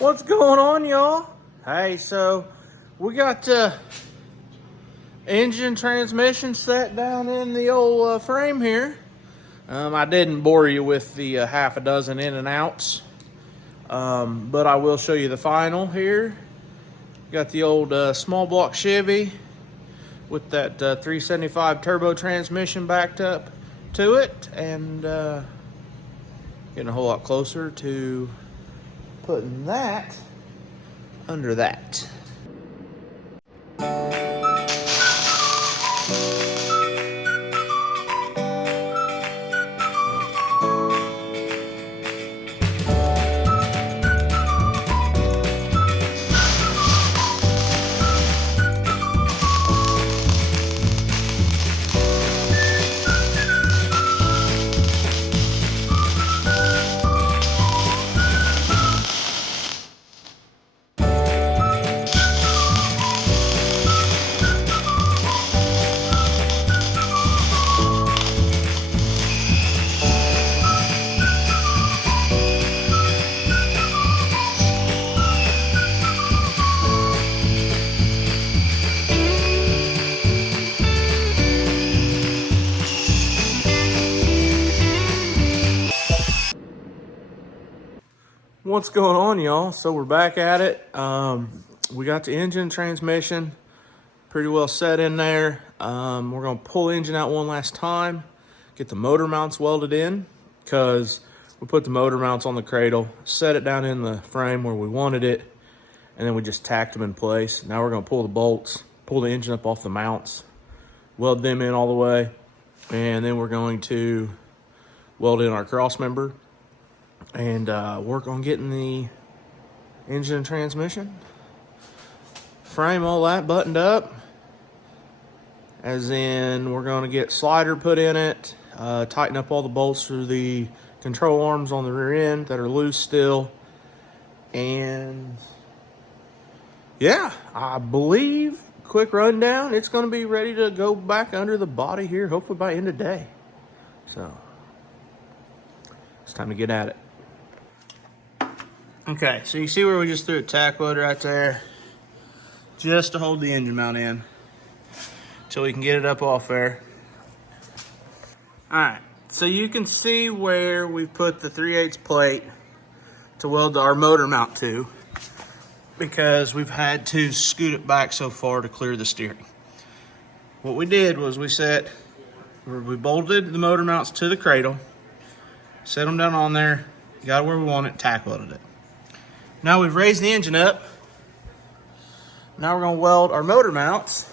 What's going on, y'all? Hey, so we got engine transmission set down in the old frame here. I didn't bore you with the half a dozen in and outs, but I will show you the final here. Got the old small block Chevy with that 375 turbo transmission backed up to it, and getting a whole lot closer to putting that under that. What's going on, y'all? So we're back at it. We got the engine transmission pretty well set in there. We're gonna pull the engine out one last time, get the motor mounts welded in, because we put the motor mounts on the cradle, set it down in the frame where we wanted it, and then we just tacked them in place. Now we're gonna pull the bolts, pull the engine up off the mounts, weld them in all the way, and then we're going to weld in our cross member and work on getting the engine and transmission, frame, all that buttoned up. As in, we're going to get slider put in it, tighten up all the bolts through the control arms on the rear end that are loose still, and yeah, I believe, quick rundown, it's going to be ready to go back under the body here hopefully by end of day. So it's time to get at it. Okay, so you see where we just threw a tack load right there, just to hold the engine mount in until we can get it up off there. All right, so you can see where we put the 3/8 plate to weld our motor mount to, because we've had to scoot it back so far to clear the steering. What we did was we bolted the motor mounts to the cradle, set them down on there, got it where we want it, tack welded it. Now we've raised the engine up. Now we're gonna weld our motor mounts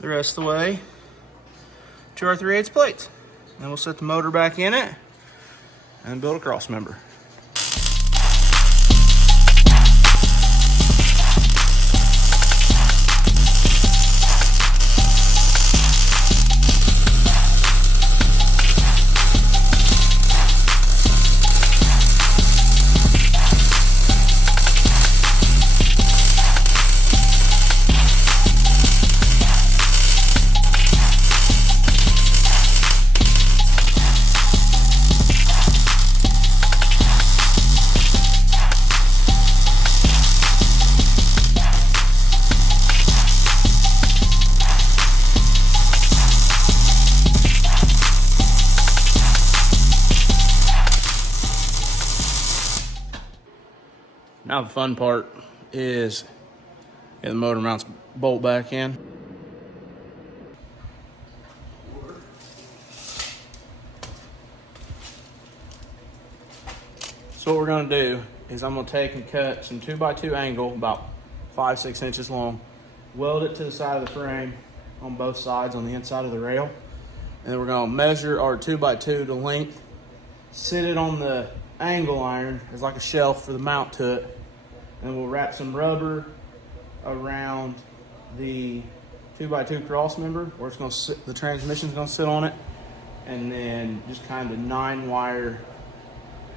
the rest of the way to our 3/8 plates. Then we'll set the motor back in it and build a cross member. Now the fun part is getting the motor mounts bolt back in. So what we're gonna do is I'm gonna take and cut some 2x2 angle, about 5-6 inches long, weld it to the side of the frame on both sides on the inside of the rail. And then we're gonna measure our 2x2 to length, sit it on the angle iron as like a shelf for the mount to it. And we'll wrap some rubber around the 2x2 cross member where it's gonna sit, the transmission's gonna sit on it, and then just kind of 9-wire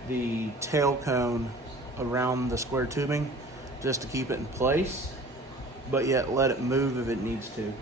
the tail cone around the square tubing just to keep it in place, but yet let it move if it needs to.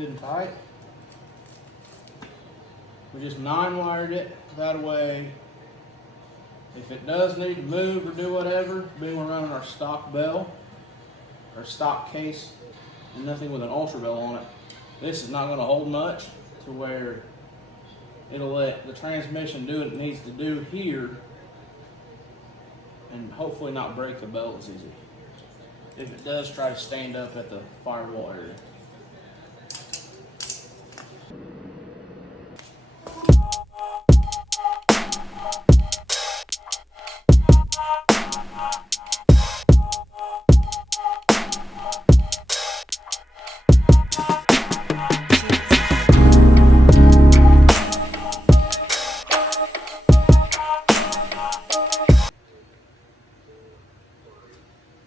good and tight. We just 9-wired it that way. If it does need to move or do whatever, being we're running our stock bell, our stock case, and nothing with an ultra bell on it, this is not going to hold much to where it'll let the transmission do what it needs to do here and hopefully not break the belt as easy. If it does, try to stand up at the firewall area.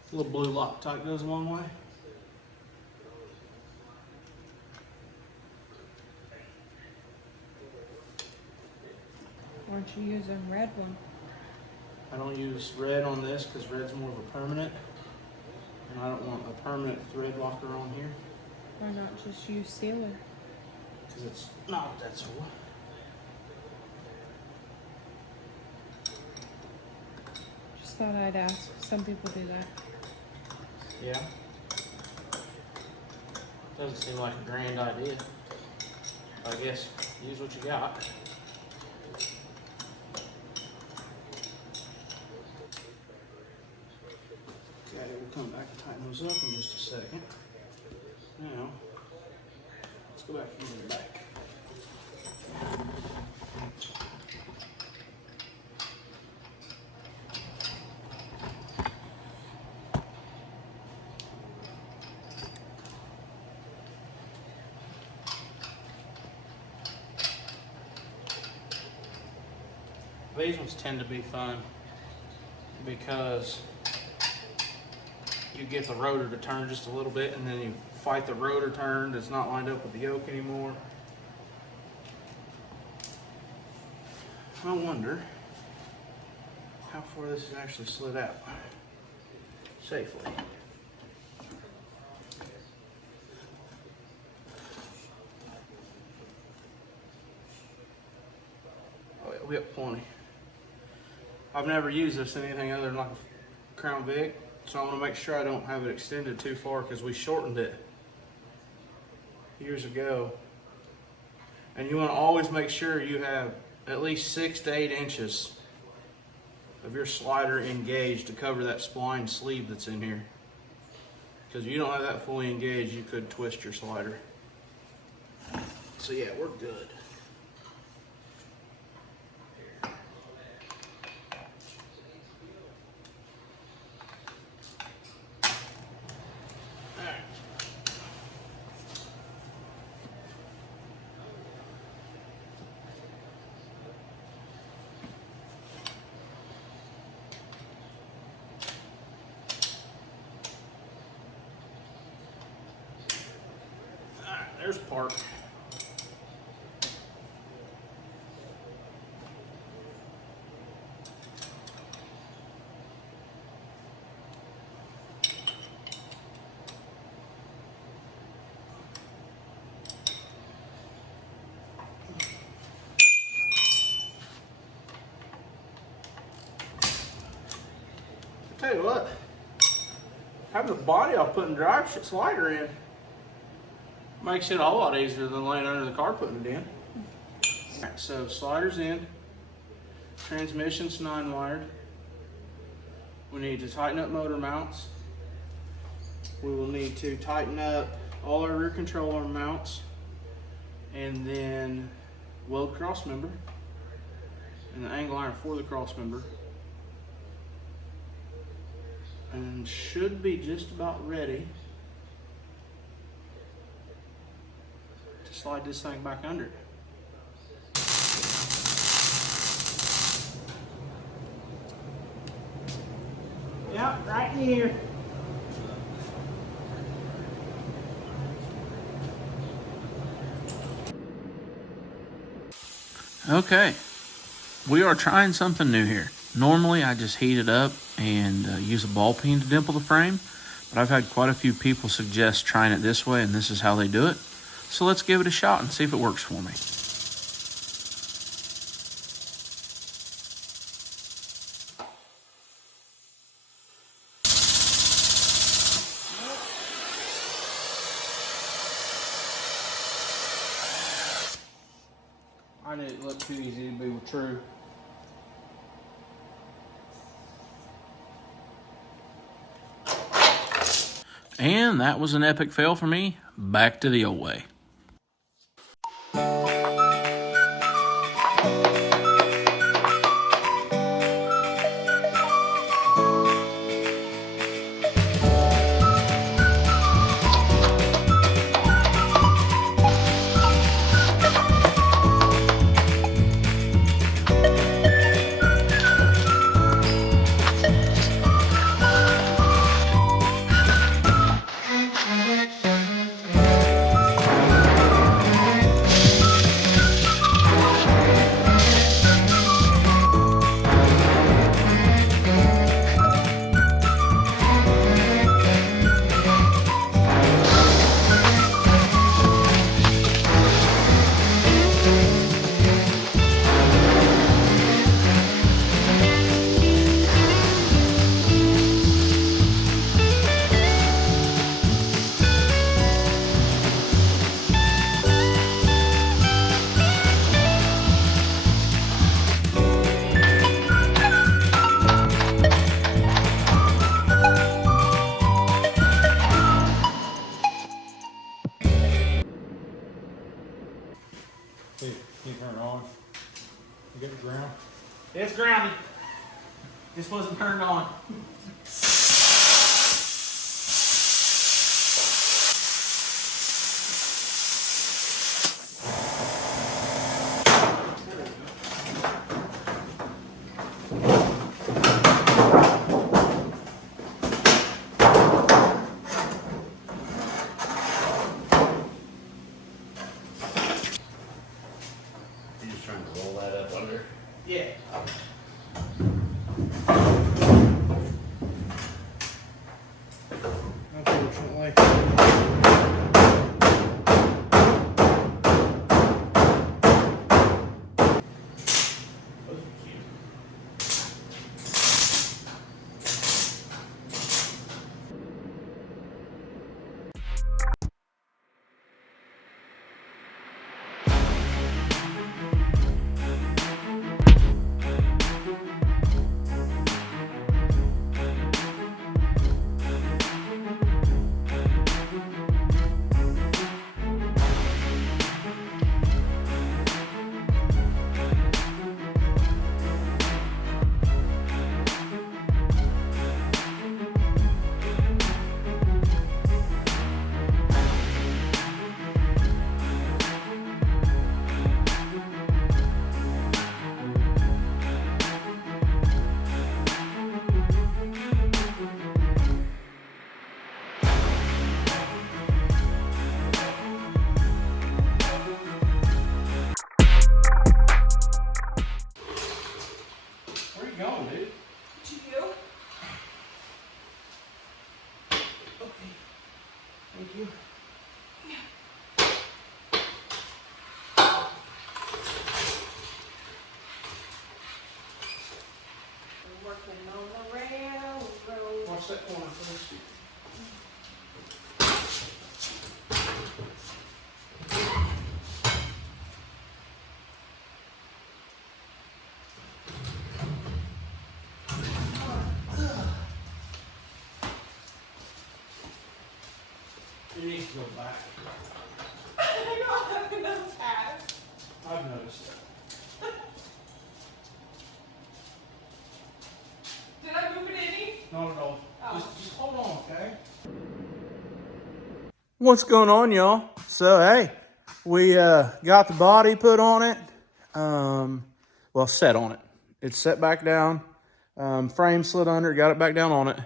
A little blue Loctite goes a long way. Why don't you use a red one? I don't use red on this because red's more of a permanent, and I don't want a permanent thread locker on here. Why not just use sealer? Because it's not what that's for. Just thought I'd ask. Some people do that. Yeah. Doesn't seem like a grand idea. I guess use what you got. Okay, we'll come back and tighten those up in just a second. Now, let's go back into the back. These ones tend to be fun because you get the rotor to turn just a little bit and then you fight the rotor turn that's not lined up with the yoke anymore. I wonder how far this is actually slid out safely. Oh yeah, we have plenty. I've never used this in anything other than like a Crown Vic, so I want to make sure I don't have it extended too far because we shortened it years ago. And you want to always make sure you have at least 6 to 8 inches of your slider engaged to cover that spline sleeve that's in here. Because if you don't have that fully engaged, you could twist your slider. So yeah, we're good. There's Park. I tell you what, having the body off putting drive slider in makes it a whole lot easier than laying under the car putting it in. Alright, so slider's in, transmission's 9-wired. We need to tighten up motor mounts. We will need to tighten up all our rear control arm mounts, and then weld cross member and the angle iron for the cross member. And should be just about ready to slide this thing back under. Yeah, right here. Okay, we are trying something new here. Normally I just heat it up and use a ball peen to dimple the frame, but I've had quite a few people suggest trying it this way, and this is how they do it. So let's give it a shot and see if it works for me. I knew it looked too easy to be true. And that was an epic fail for me. Back to the old way. Can you turn it on? You get it ground? It's grounded. This wasn't turned on. You're just trying to roll that up under. Yeah. Unfortunately. Where you going, dude? To you? Okay. Thank you. We're working on the railroad. Watch that corner first. You need to go back. I don't have enough pads. I've noticed that. Did I move it any? Not at all. Oh. Just hold on, okay? What's going on, y'all? So, hey, we got the body put on it. Well, set on it. It's set back down. Frame slid under, got it back down on it.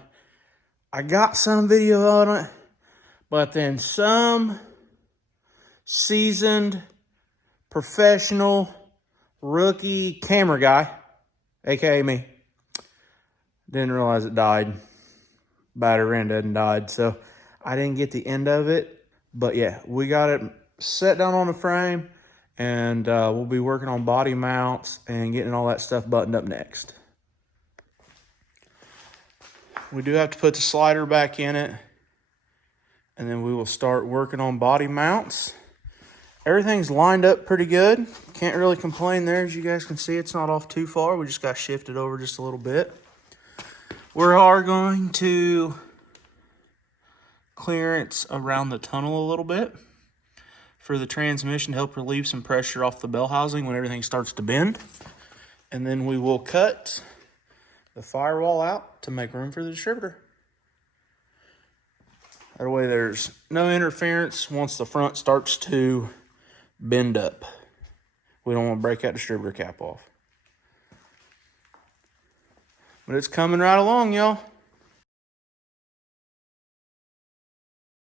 I got some video on it, but then some seasoned, professional, rookie camera guy, aka me, didn't realize it died. Battery end hadn't died, so I didn't get the end of it. But yeah, we got it set down on the frame, and we'll be working on body mounts and getting all that stuff buttoned up next. We do have to put the slider back in it, and then we will start working on body mounts. Everything's lined up pretty good. Can't really complain there. As you guys can see, it's not off too far. We just got shifted over just a little bit. We are going to clearance around the tunnel a little bit for the transmission to help relieve some pressure off the bell housing when everything starts to bend. And then we will cut the firewall out to make room for the distributor. That way there's no interference once the front starts to bend up. We don't want to break that distributor cap off. But it's coming right along, y'all.